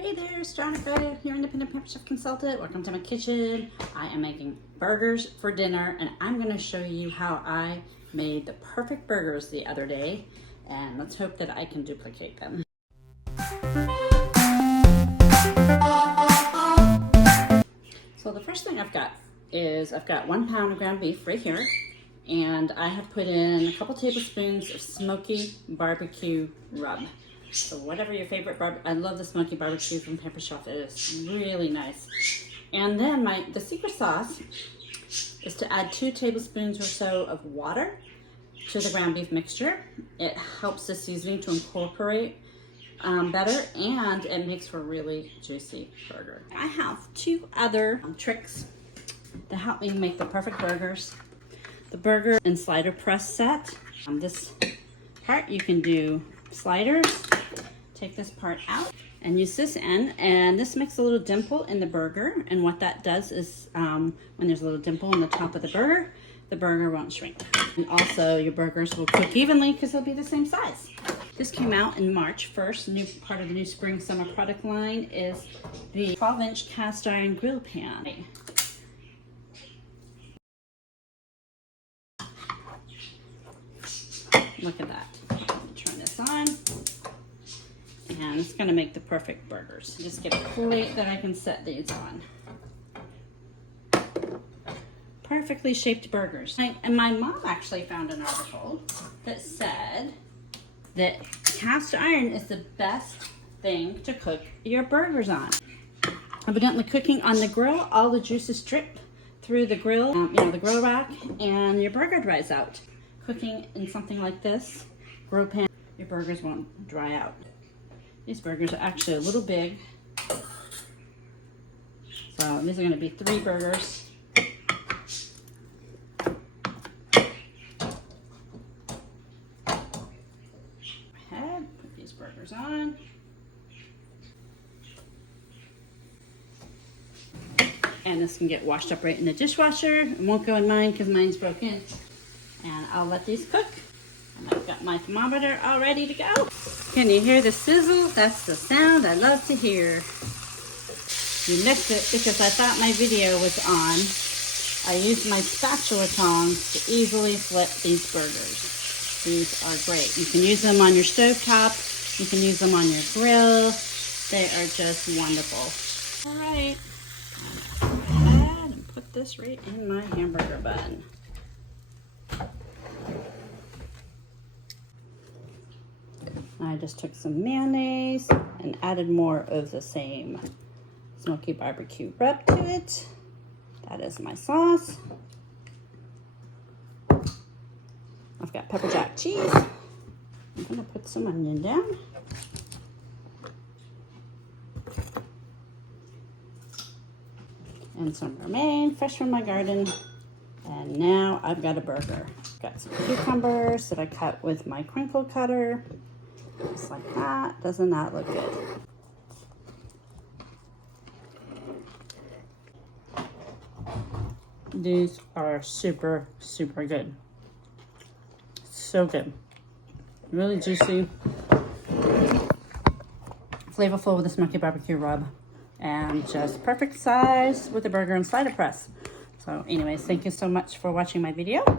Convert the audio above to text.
Hey there, it's Jonica, your independent pamper chef consultant. Welcome to my kitchen. I am making burgers for dinner, and I'm going to show you how I made the perfect burgers the other day, and let's hope that I can duplicate them. So the first thing I've got is 1 pound of ground beef right here, and I have put in a couple tablespoons of smoky barbecue rub. So whatever your favorite I love the smoky barbecue from Pamper Chef. It is really nice. And then the secret sauce is to add 2 tablespoons or so of water to the ground beef mixture. It helps the seasoning to incorporate better, and it makes for a really juicy burger. I have 2 other tricks to help me make the perfect burgers. The burger and slider press set. This part you can do sliders. Take this part out and use this end, and this makes a little dimple in the burger, and what that does is when there's a little dimple in the top of the burger won't shrink, and also your burgers will cook evenly because they'll be the same size. This came out in March 1st. New part of the new spring summer product line is the 12-inch cast iron grill pan. Look at that. Turn this on. And it's going to make the perfect burgers. Just get a plate that I can set these on. Perfectly shaped burgers. And my mom actually found an article that said that cast iron is the best thing to cook your burgers on. Evidently, cooking on the grill, all the juices drip through the grill, the grill rack, and your burger dries out. Cooking in something like this, grill pan, your burgers won't dry out. These burgers are actually a little big. So these are going to be 3 burgers. Ahead, put these burgers on. And this can get washed up right in the dishwasher. It won't go in mine because mine's broken. And I'll let these cook. And I've got my thermometer all ready to go. Can you hear the sizzle? That's the sound I love to hear. You missed it because I thought my video was on. I used my spatula tongs to easily flip these burgers. These are great. You can use them on your stovetop. You can use them on your grill. They are just wonderful. All right. Go ahead and put this right in my hamburger bun. I just took some mayonnaise and added more of the same smoky barbecue rub to it. That is my sauce. I've got pepper jack cheese. I'm gonna put some onion down. And some romaine, fresh from my garden. And now I've got a burger. Got some cucumbers that I cut with my crinkle cutter. Just like that. Doesn't that look good? These are super, super good. So good. Really juicy. Flavorful with the smoky barbecue rub. And just perfect size with the burger and slider press. So anyways, thank you so much for watching my video.